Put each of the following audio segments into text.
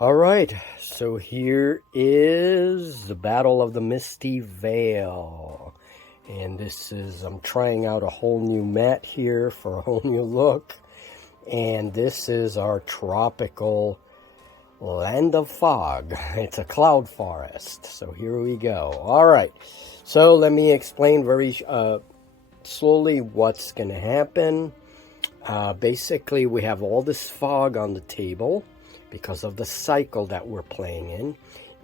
All right, so here is the Battle of the Misty Vale. And this is, I'm trying out a whole new mat here for a whole new look. And this is our tropical land of fog. It's a cloud forest. So here we go. All right, so let me explain very slowly what's going to happen. Basically, we have all this fog on the table because of the cycle that we're playing in.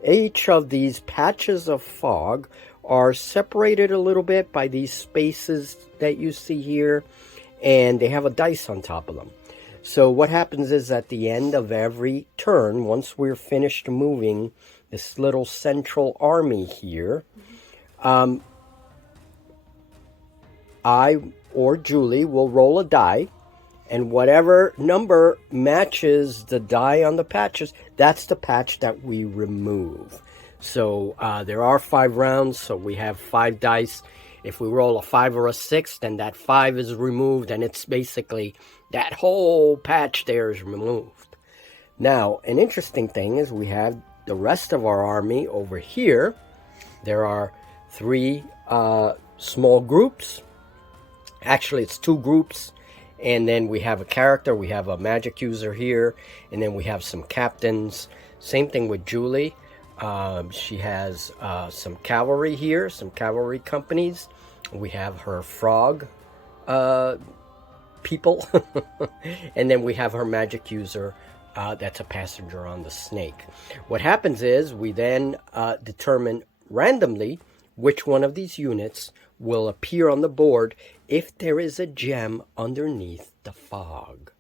Each of these patches of fog are separated a little bit by these spaces that you see here, and they have a dice on top of them. So what happens is at the end of every turn, once we're finished moving this little central army here, I or Julie will roll a die, and whatever number matches the die on the patches, that's the patch that we remove. So there are 5 rounds, so we have 5 dice. If we roll a 5 or a 6, then that 5 is removed, and it's basically that whole patch there is removed. Now, an interesting thing is we have the rest of our army over here. There are 3 small groups. Actually, it's 2 groups. And then we have a character, we have a magic user here, and then we have some captains. Same thing with Julie. She has some cavalry here, some cavalry companies. We have her frog people. And then we have her magic user that's a passenger on the snake. What happens is we then determine randomly which one of these units will appear on the board if there is a gem underneath the fog.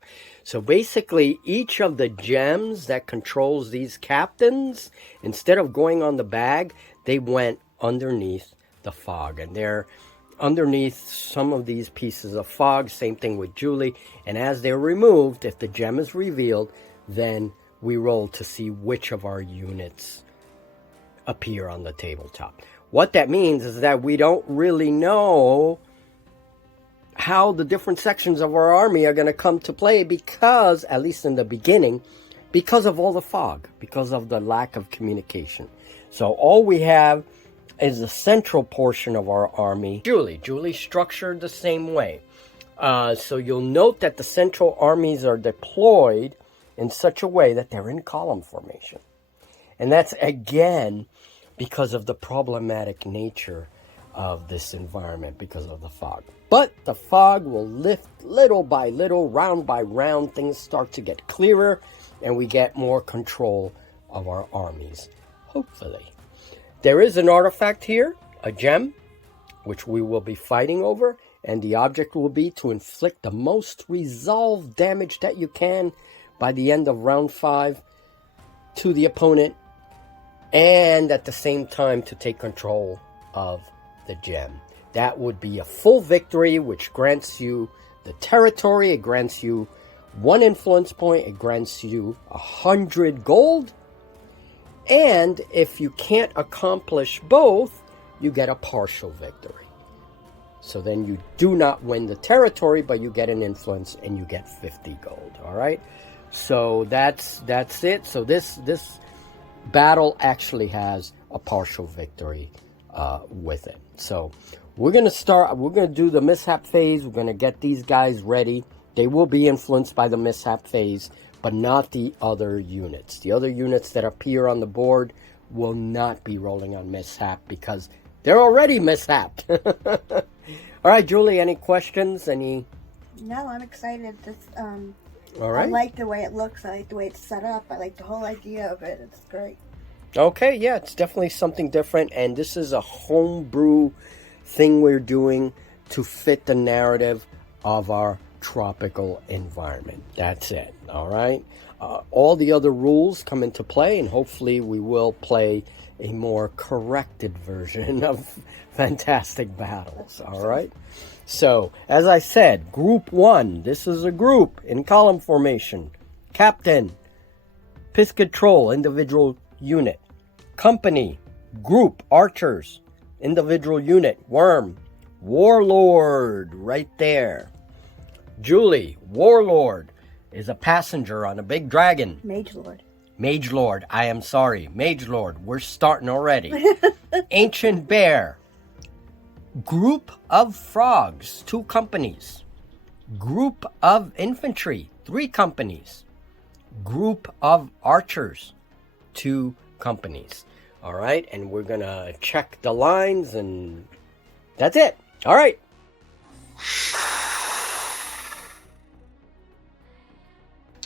So basically, each of the gems that controls these captains, instead of going on the bag, they went underneath the fog. And they're underneath some of these pieces of fog. Same thing with Julie. And as they're removed, if the gem is revealed, then we roll to see which of our units appear on the tabletop. What that means is that we don't really know how the different sections of our army are going to come to play because, at least in the beginning, because of all the fog, because of the lack of communication. So all we have is the central portion of our army. Julie's structured the same way. So you'll note that the central armies are deployed in such a way that they're in column formation. And that's, again, because of the problematic nature of this environment, because of the fog. But the fog will lift little by little, round by round. Things start to get clearer, and we get more control of our armies, hopefully. There is an artifact here, a gem, which we will be fighting over, and the object will be to inflict the most resolved damage that you can by the end of round 5 to the opponent, and at the same time to take control of the gem. That would be a full victory, which grants you the territory. It grants you 1 influence point. It grants you 100 gold. And if you can't accomplish both, you get a partial victory. So then you do not win the territory, but you get an influence and you get 50 gold. All right. So that's it. So this battle actually has a partial victory with it. So we're going to do the mishap phase. We're going to get these guys ready. They will be influenced by the mishap phase, but not the other units. The other units that appear on the board will not be rolling on mishap because they're already mishapped. All right, Julie, any questions? No, I'm excited. All right. I like the way it looks. I like the way it's set up. I like the whole idea of it. It's great. Okay, yeah, it's definitely something different, and this is a homebrew thing we're doing to fit the narrative of our tropical environment. That's it, all right? All the other rules come into play, and hopefully we will play a more corrected version of Fantastic Battles, all right? So, as I said, Group 1, this is a group in column formation. Captain, Piscatrol, individual unit. Company, group, archers, individual unit, worm, warlord, right there. Julie, warlord, is a passenger on a big dragon. Mage Lord. Mage Lord, I am sorry. Mage Lord, we're starting already. Ancient Bear. Group of Frogs, 2 companies. Group of Infantry, 3 companies. Group of Archers, 2 companies. All right, and we're going to check the lines, and that's it. All right.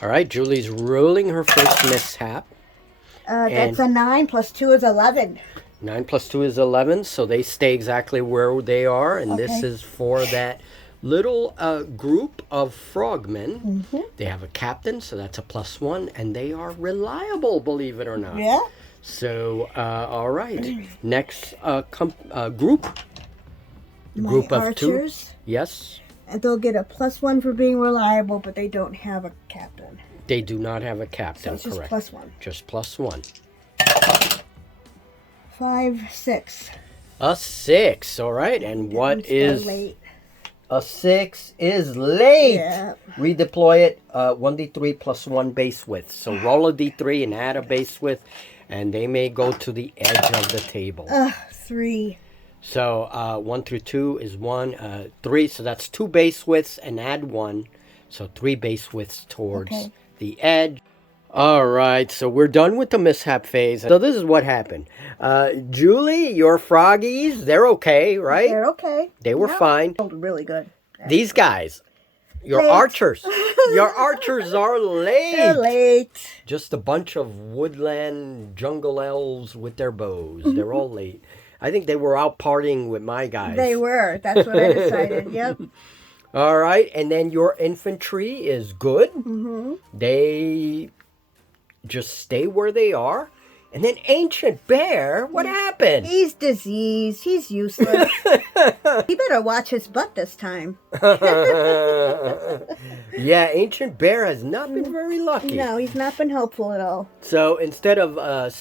All right, Julie's rolling her first mishap. That's a 9 plus 2 is 11. 9 plus 2 is 11, so they stay exactly where they are, and this is for that little group of frogmen. Mm-hmm. They have a captain, so that's a +1, and they are reliable, believe it or not. Yeah. So, all right. Next group. Group of archers. 2. Yes. And they'll get a +1 for being reliable, but they don't have a captain. They do not have a captain, so it's correct. Just +1. Just +1. 5, 6. A 6, all right. And what is... late. A 6 is late. Yeah. Redeploy it, 1d3 plus 1 base width. So roll a d3 and add a base width, and they may go to the edge of the table. 3. So 1 through 2 is 1, 3. So that's 2 base widths and add 1. So 3 base widths towards the edge. All right, so we're done with the mishap phase. So this is what happened. Julie, your froggies, they're okay, right? They're okay. They were fine. Really good. These guys, your archers. Your archers are late. They're late. Just a bunch of woodland jungle elves with their bows. They're all late. I think they were out partying with my guys. They were. That's what I decided. Yep. All right, and then your infantry is good. Mm-hmm. They just stay where they are. And then Ancient Bear, what happened? He's diseased. He's useless. He better watch his butt this time. Yeah, Ancient Bear has not been very lucky. No, he's not been helpful at all. So instead of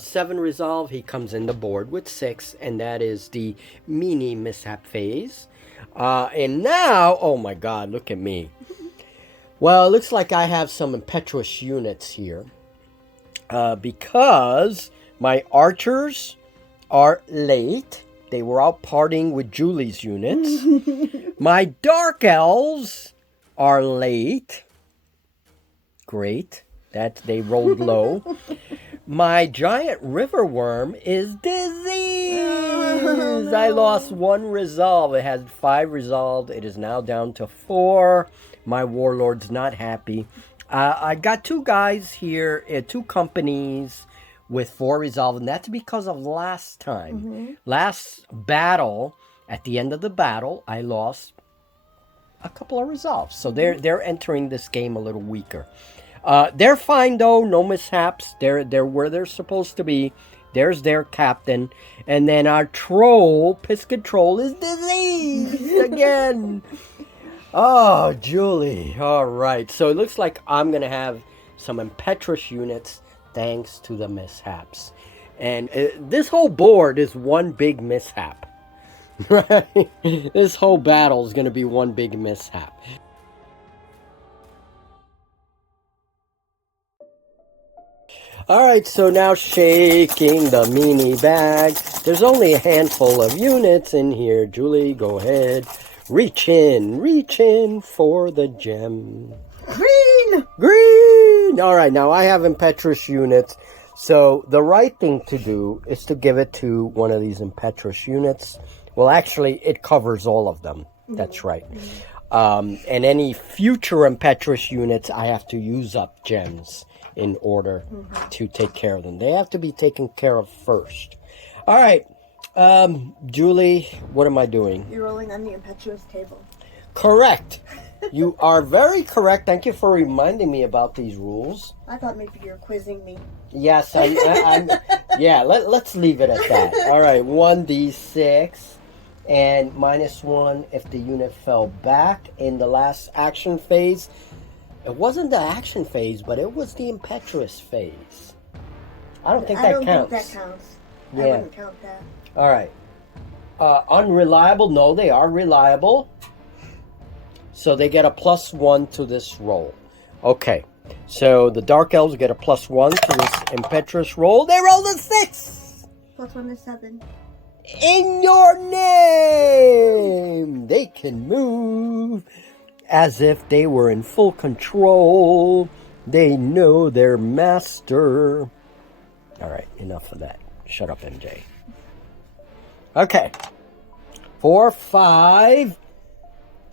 7 resolve, he comes in the board with 6, and that is the mini mishap phase. And now, oh my God, look at me. Well, it looks like I have some impetuous units here. Because my archers are late. They were out partying with Julie's units. My dark elves are late. Great. That they rolled low. My giant river worm is diseased. Oh, no. I lost 1 resolve. It had 5 resolved. It is now down to 4. My warlord's not happy. I got 2 guys here, 2 companies with 4 resolve, and that's because of last time. Mm-hmm. Last battle, at the end of the battle, I lost a couple of resolves. So they're entering this game a little weaker. They're fine though, no mishaps. They're where they're supposed to be. There's their captain. And then our troll, Pisket Troll, is diseased again. Oh, Julie. All right. So it looks like I'm going to have some impetuous units thanks to the mishaps. And this whole board is one big mishap. Right? This whole battle is going to be one big mishap. All right, so now shaking the mini bag. There's only a handful of units in here. Julie, go ahead. Reach in for the gem. Green! All right, now I have impetuous units. So the right thing to do is to give it to one of these impetuous units. Well, actually, it covers all of them. That's right. And any future impetuous units, I have to use up gems in order to take care of them. They have to be taken care of first. All right. Julie, what am I doing? You're rolling on the impetuous table. Correct. You are very correct. Thank you for reminding me about these rules. I thought maybe you were quizzing me. Yes, I'm yeah, let's leave it at that. All right, 1d6 and -1 if the unit fell back in the last action phase. It wasn't the action phase, but it was the impetuous phase. I don't think that counts. I don't think that counts. Yeah. I wouldn't count that. All right. Unreliable. No, they are reliable. So they get a +1 to this roll. Okay. So the Dark Elves get a +1 to this impetuous roll. They rolled a 6! +1 is 7. In your name! They can move as if they were in full control. They know their master. All right, enough of that. Shut up, MJ. Okay. 4, 5.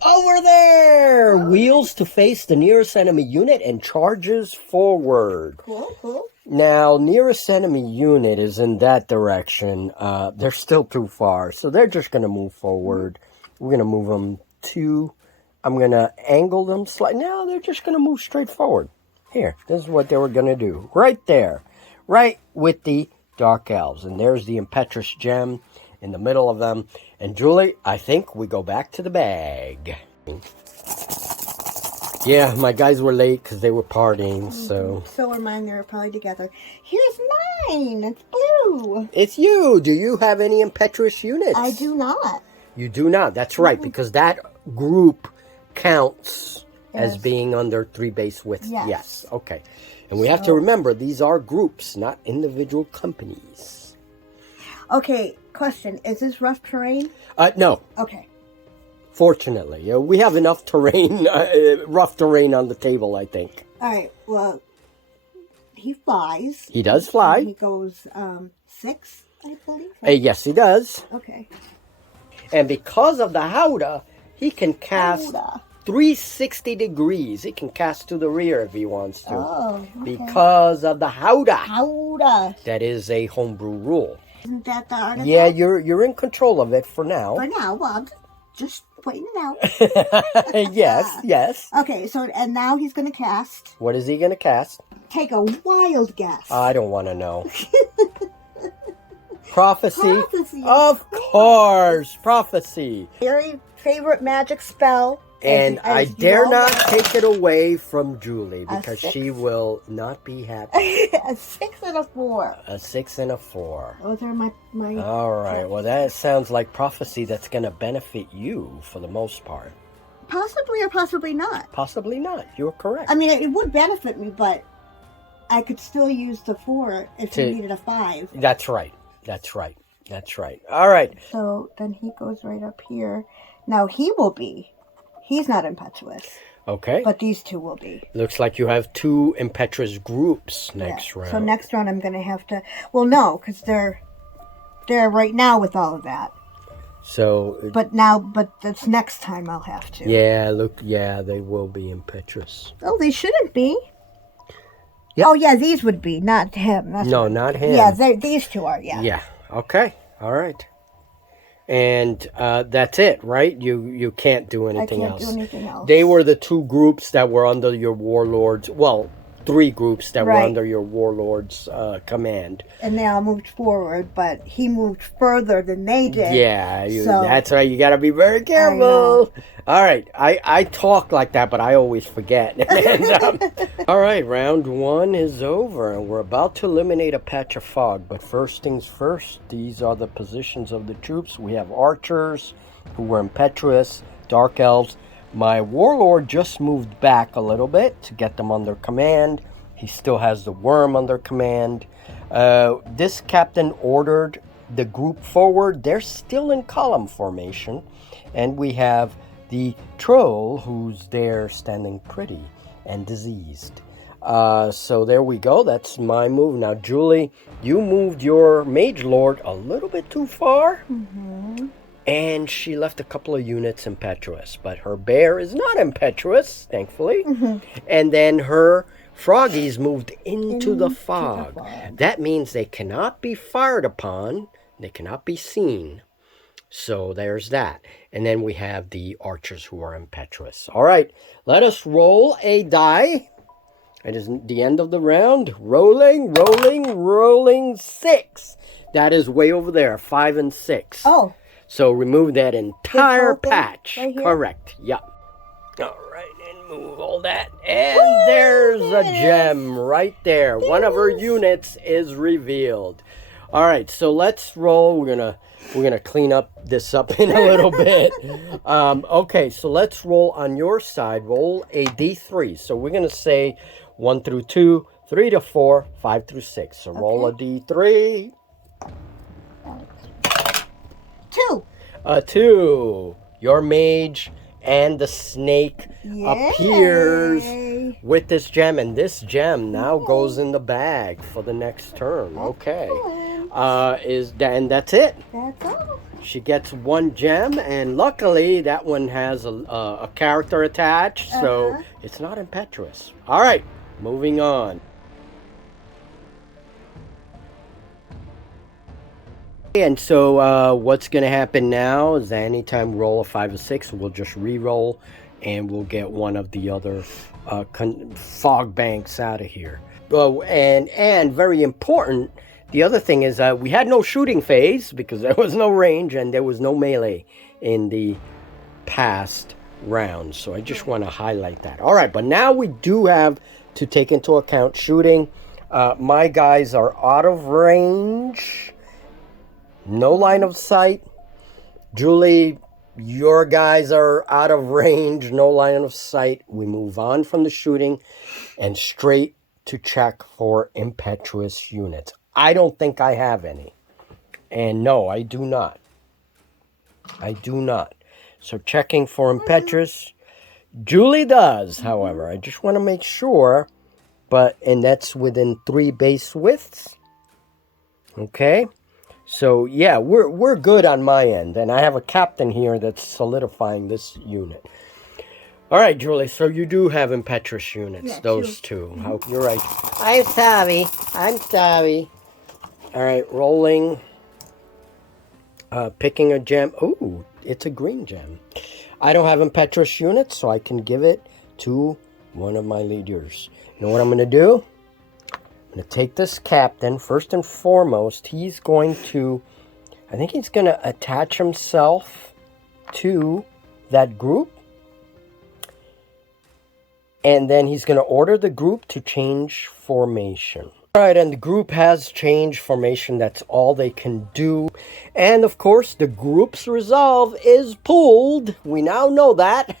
Over there! Wheels to face the nearest enemy unit and charges forward. Cool. Now, nearest enemy unit is in that direction. They're still too far, so they're just going to move forward. We're going to move them to... I'm going to angle them slightly. No, they're just going to move straight forward. Here, this is what they were going to do. Right there. Right with the Dark Elves. And there's the impetuous gem in the middle of them. And Julie, I think we go back to the bag. Yeah, my guys were late because they were partying, so... So were mine. They were probably together. Here's mine. It's blue. It's you. Do you have any impetuous units? I do not. You do not. That's right, because that group counts as being under 3 base width. Yes. Okay. And we have to remember, these are groups, not individual companies. Okay, question. Is this rough terrain? No. Okay. Fortunately. We have enough terrain, rough terrain on the table, I think. All right, well, he flies. He does fly. He goes 6, I believe. Yes, he does. Okay. And because of the Howdah, he can cast 360 degrees. He can cast to the rear if he wants to. Oh, okay. Because of the Howdah. Howdah. That is a homebrew rule. Isn't that the artifact? Yeah, you're in control of it for now. For now, well, I'm just pointing it out. Yes. Okay, so, and now he's going to cast. What is he going to cast? Take a wild guess. I don't want to know. Prophecy. Prophecy. Of course. Prophecy. Very favorite magic spell. And as I you dare all not know. take it away from Julie because 6. she will not be happy. A 6 and a 4. A 6 and a 4. Those are my... All right. Well, that sounds like prophecy that's going to benefit you for the most part. Possibly or possibly not. Possibly not. You're correct. I mean, it would benefit me, but I could still use the 4 if you needed a 5. That's right. All right. So then he goes right up here. Now he will be. He's not impetuous. Okay. But these two will be. Looks like you have 2 impetuous groups next round. So next round I'm going to have to... Well, no, because they're right now with all of that. So... But that's next time I'll have to. Yeah, they will be impetuous. Oh, they shouldn't be. Yep. Oh, yeah, these would be, not him. No, not him. Yeah, these two are, yeah. Yeah, okay, all right. And that's it, right? You can't do anything else. I can't do anything else. They were the 2 groups that were under your warlords. Well, 3 groups that were under your warlord's command. And they all moved forward, but he moved further than they did. Yeah, that's right. You got to be very careful. All right, I talk like that, but I always forget. All right, round 1 is over, and we're about to eliminate a patch of fog. But first things first, these are the positions of the troops. We have archers, who were impetuous, dark elves. My warlord just moved back a little bit to get them under command. He still has the worm under command. This captain ordered the group forward. They're still in column formation. And we have the troll who's there standing pretty and diseased. So there we go. That's my move. Now, Julie, you moved your mage lord a little bit too far. Mm-hmm. And she left a couple of units impetuous. But her bear is not impetuous, thankfully. Mm-hmm. And then her froggies moved into the fog. That means they cannot be fired upon. They cannot be seen. So there's that. And then we have the archers who are impetuous. All right, let us roll a die. It is the end of the round. Rolling 6. That is way over there, 5 and 6. Oh. So remove that entire patch. Right here? Correct. Yep. All right, and move all that. And there's a gem right there. One of her units is revealed. All right, so let's roll. We're gonna clean up this up in a little bit. Okay, so let's roll on your side. Roll a d3. So we're gonna say 1 through 2, 3 to 4, 5 through 6. So roll a d3. 2. A 2. Your mage and the snake appears with this gem, and this gem now goes in the bag for the next turn. Okay. And that's it. That's all. She gets 1 gem, and luckily that one has a character attached, so it's not impetuous. All right, moving on. And so what's going to happen now is that anytime we roll a 5 or 6, we'll just re-roll, and we'll get one of the other fog banks out of here. And very important, the other thing is we had no shooting phase because there was no range and there was no melee in the past rounds. So I just want to highlight that. All right, but now we do have to take into account shooting. My guys are out of range. No line of sight. Julie, your guys are out of range. No line of sight. We move on from the shooting and straight to check for impetuous units. I don't think I have any. And no, I do not. I do not. So checking for impetuous. Julie does, however. I just want to make sure. And that's within 3 base widths. Okay. So, yeah, we're good on my end. And I have a captain here that's solidifying this unit. All right, Julie, so you do have impetuous units, yeah, those two. Mm-hmm. You're right. I'm sorry. All right, rolling. Picking a gem. Ooh, it's a green gem. I don't have impetuous units, so I can give it to one of my leaders. You know what I'm going to do? I'm going to take this captain. First and foremost, he's going to, I think he's going to attach himself to that group. And then he's going to order the group to change formation. All right, and the group has changed formation. That's all they can do. And of course, the group's resolve is pooled. We now know that.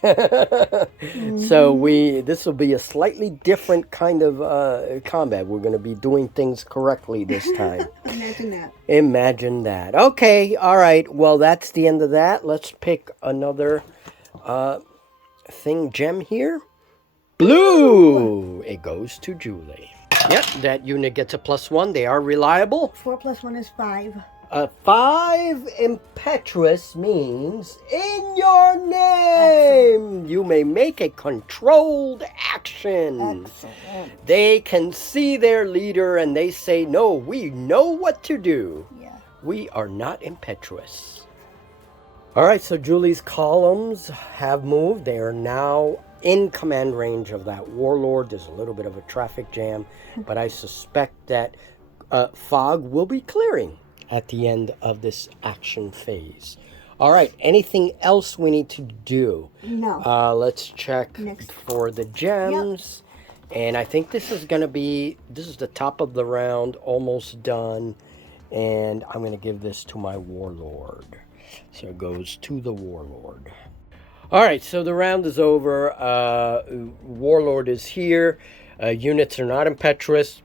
So this will be a slightly different kind of combat. We're going to be doing things correctly this time. Imagine that. Imagine that. Okay, all right. Well, that's the end of that. Let's pick another gem here. Blue. It goes to Julie. Yep, that unit gets a +1. They are reliable. 4 + 1 is 5. 5 impetuous means in your name. Excellent. You may make a controlled action. Excellent. They can see their leader and they say, no, we know what to do. Yeah. We are not impetuous. All right, so Julie's columns have moved. They are now in command range of that warlord. There's a little bit of a traffic jam, but I suspect that fog will be clearing at the end of this action phase. All right, anything else we need to do? No. Let's check for the gems. Yep. And I think this is the top of the round, almost done. And I'm going to give this to my warlord. So it goes to the warlord. All right, so the round is over. Warlord is here. Units are not impetuous.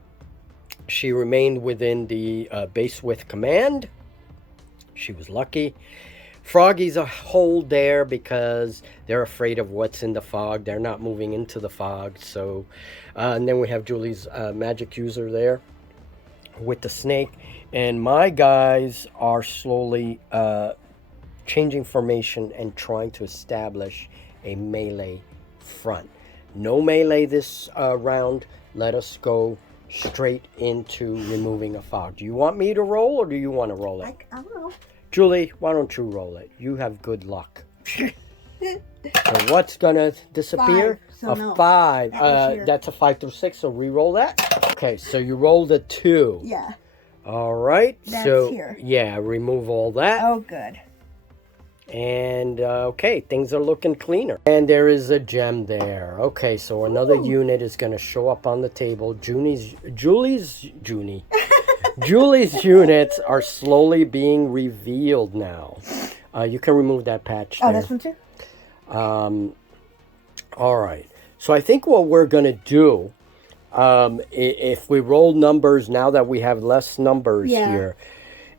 She remained within the base width command. She was lucky. Froggies are hold there because they're afraid of what's in the fog. They're not moving into the fog. So, and then we have Julie's magic user there with the snake. And my guys are slowly changing formation and trying to establish a melee front. No melee this round. Let us go straight into removing a fog. Do you want me to roll or do you want to roll it? I don't know. Julie, why don't you roll it? You have good luck. So what's going to disappear? 5. So no. 5. That's a 5 through 6, so re-roll that. Okay, so you rolled a 2. Yeah. All right. That's so here. Yeah, remove all that. Oh, good. And, okay, things are looking cleaner. And there is a gem there. Okay, so another unit is going to show up on the table. Julie's units are slowly being revealed now. You can remove that patch there. Oh, this one too? All right. So I think what we're going to do If we roll numbers, now that we have less numbers Yeah. here,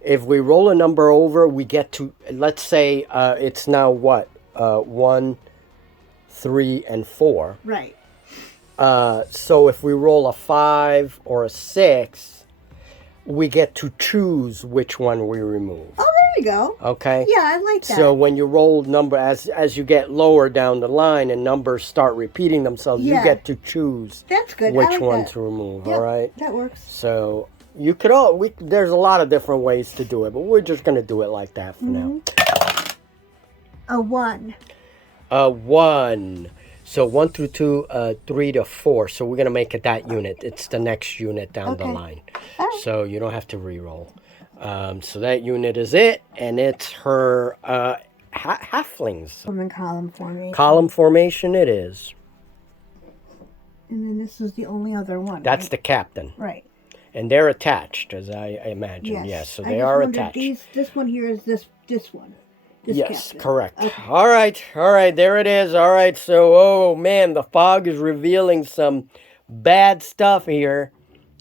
if we roll a number over, we get to, let's say it's now what? 1, 3, and 4. Right. So if we roll a 5 or a 6, we get to choose which one we remove. Oh, there you go. Okay? Yeah, I like that. So when you roll number, as you get lower down the line and numbers start repeating themselves, you Yeah. get to choose That's good. I which like one that. to remove, Yep, all right? that works. So you could there's a lot of different ways to do it, but we're just going to do it like that for now. A 1. 1. So 1 through 2, 3 to 4. So we're going to make it that unit. It's the next unit down the Okay. line. All right. So you don't have to re-roll. So that unit is it, and it's her halflings. From the column formation. Column formation it is. And then this is the only other one. That's right? the captain. Right. And they're attached, as I imagine. Yes. Yes, so I they just are wondered, attached. This one here is this one. This Yes, captain. correct. Okay. All right, there it is. All right, so, oh man, the fog is revealing some bad stuff here.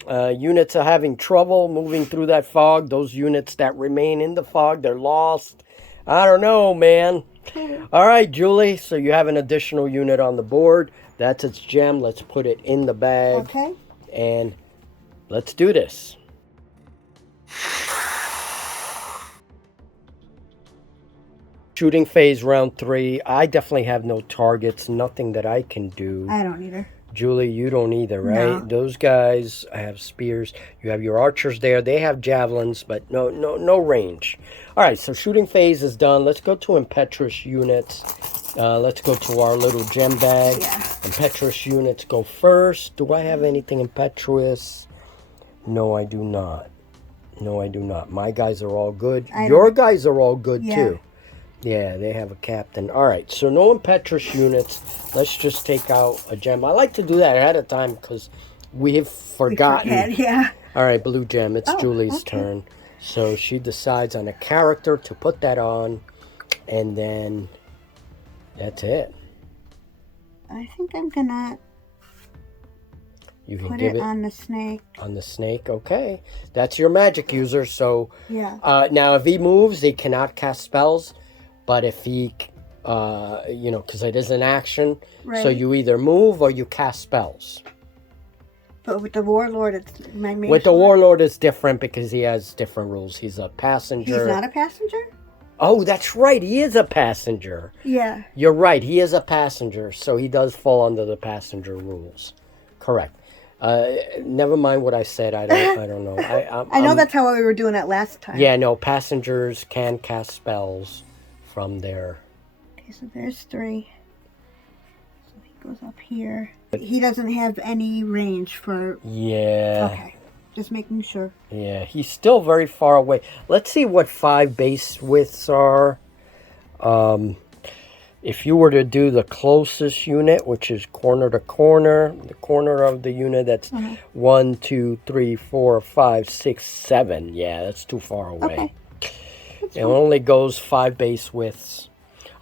Units are having trouble moving through that fog. Those units that remain in the fog, they're lost. I don't know, man. All right, Julie, so you have an additional unit on the board. That's its gem. Let's put it in the bag. Okay. And let's do this. Shooting phase round 3. I definitely have no targets, nothing that I can do. I don't either. Julie, you don't either, right? No. Those guys have spears. You have your archers there. They have javelins, but no range. All right, so shooting phase is done. Let's go to impetuous units. Let's go to our little gem bag. Yeah. Impetuous units go first. Do I have anything impetuous? No, I do not. No, I do not. My guys are all good. Your guys are all good, too. Yeah, they have a captain. All right, so no impetuous units. Let's just take out a gem. I like to do that ahead of time because we have forgotten. Yeah. All right, blue gem. It's Julie's okay. turn. So she decides on a character to put that on, and then that's it. I think I'm gonna You can put give it it on the snake. on the snake. Okay, that's your magic user. So Yeah. now if he moves, he cannot cast spells. But if he, because it is an action, so Right. you either move or you cast spells. But with the warlord, it's my main. With the warlord, it's different because he has different rules. He's a passenger. He's not a passenger. Oh, that's right. He is a passenger. Yeah. You're right. He is a passenger, so he does fall under the passenger rules. Correct. Never mind what I said. I don't know. I know that's how we were doing it last time. Yeah, no. Passengers can cast spells from there. Okay, so there's 3. So he goes up here. He doesn't have any range for. Yeah. Okay. Just making sure. Yeah, he's still very far away. Let's see what 5 base widths are. If you were to do the closest unit, which is corner to corner, the corner of the unit, that's 1, 2, 3, 4, 5, 6, 7. Yeah, that's too far away. Okay. It only goes 5 base widths.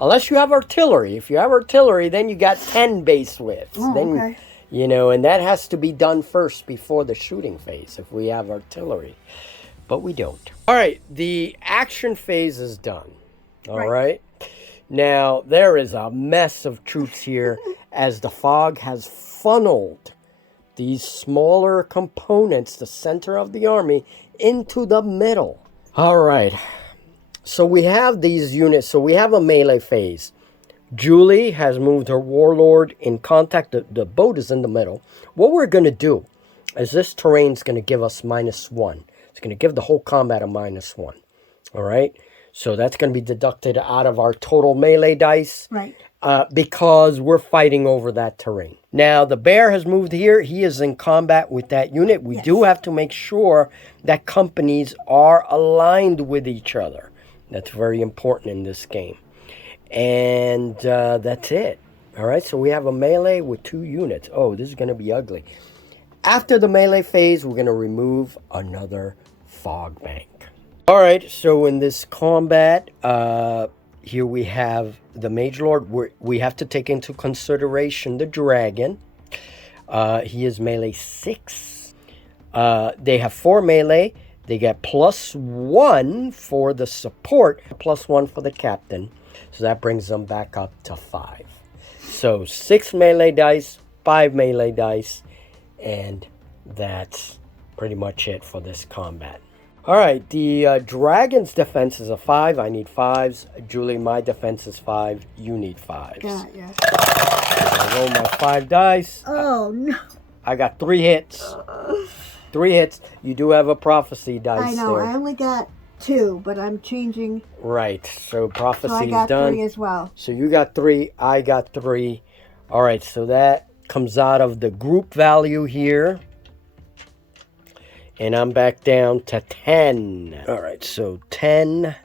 Unless you have artillery. If you have artillery, then you got 10 base widths. Oh, Then, okay. and that has to be done first before the shooting phase if we have artillery. But we don't. All right, the action phase is done. All right. Now, there is a mess of troops here as the fog has funneled these smaller components, the center of the army, into the middle. All right. So we have these units. So we have a melee phase. Julie has moved her warlord in contact. The boat is in the middle. What we're going to do is this terrain is going to give us -1. It's going to give the whole combat a -1. All right. So that's going to be deducted out of our total melee dice. Right. Because we're fighting over that terrain. Now, the bear has moved here. He is in combat with that unit. We do have to make sure that companies are aligned with each other. That's very important in this game. And that's it. All right, so we have a melee with 2 units. Oh, this is going to be ugly. After the melee phase, we're going to remove another fog bank. All right, so in this combat, here we have the Mage Lord. We have to take into consideration the dragon. He is melee 6. They have 4 melee. They get +1 for the support, +1 for the captain. So that brings them back up to 5. So 6 melee dice, 5 melee dice, and that's pretty much it for this combat. All right, the dragon's defense is a 5. I need 5s. Julie, my defense is 5. You need 5s. Got ya. I roll my 5 dice. Oh, no. I got 3 hits. 3 hits. You do have a prophecy dice I know. there. I only got 2, but I'm changing. Right. So prophecy So I is got done. 3 as well. So you got 3. I got 3. All right. So that comes out of the group value here. And I'm back down to 10. All right. So 10.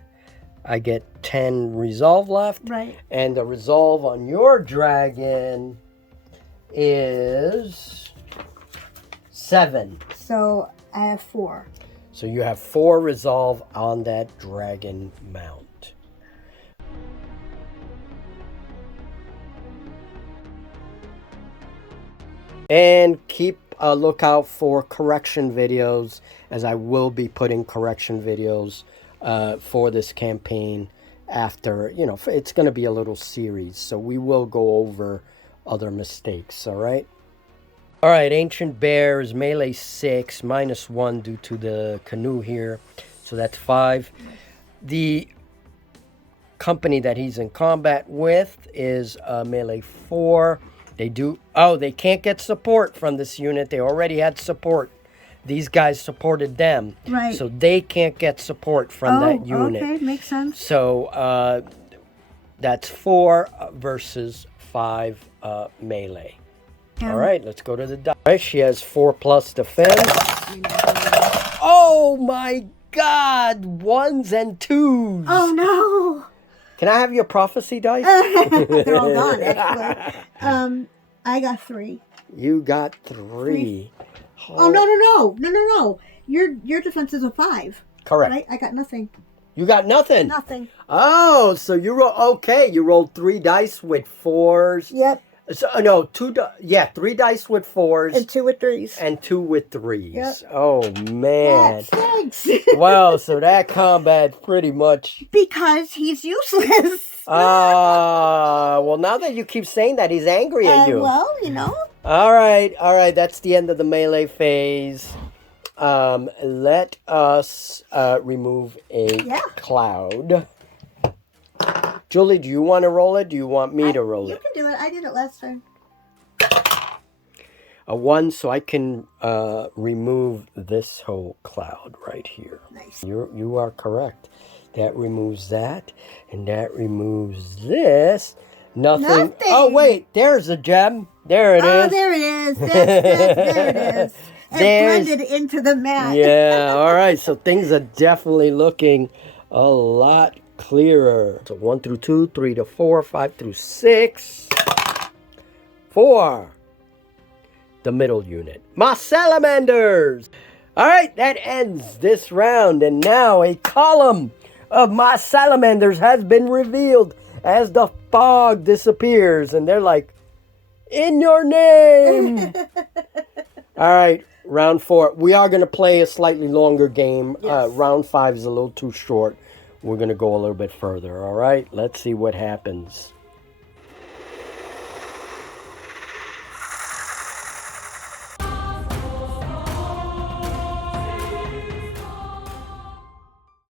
I get 10 resolve left. Right. And the resolve on your dragon is 7. So I have 4. So you have 4 resolve on that dragon mount. And keep a lookout for correction videos, as I will be putting correction videos for this campaign after, it's going to be a little series. So we will go over other mistakes, all right? All right, Ancient Bear is melee 6, -1 due to the canoe here. So that's 5. The company that he's in combat with is melee 4. They can't get support from this unit. They already had support. These guys supported them. Right. So they can't get support from that unit. Okay, makes sense. So that's 4 versus 5 melee. All right, let's go to the die. All right, she has 4+ defense. Oh my God! 1s and 2s. Oh no! Can I have your prophecy dice? They're all gone, actually. I got 3. You got 3. Oh no! Your defense is a 5. Correct. Right? I got nothing. You got nothing. Nothing. Oh, so you rolled 3 dice with 4s. Yep. So, no, 3 dice with 4s. And 2 with 3s. And 2 with 3s. Yep. Oh, man. Thanks. Wow, so that combat pretty much... Because he's useless. Well, now that you keep saying that, he's angry at you. Well, All right, that's the end of the melee phase. Let us remove a cloud. Julie, do you want to roll it? Do you want me to roll it? You can do it. I did it last time. A 1, so I can remove this whole cloud right here. Nice. You are correct. That removes that, and that removes this. Nothing. Oh, wait, there's a gem. There it is. Oh, there it is. There it is. It blended into the mat. Yeah, all right. So things are definitely looking a lot clearer. So 1 through 2, 3 to 4, 5 through 6. 4. The middle unit. My salamanders. All right, that ends this round. And now a column of my salamanders has been revealed as the fog disappears. And they're like, in your name. All right, round 4. We are going to play a slightly longer game. Yes. Round 5 is a little too short. We're going to go a little bit further. All right, let's see what happens.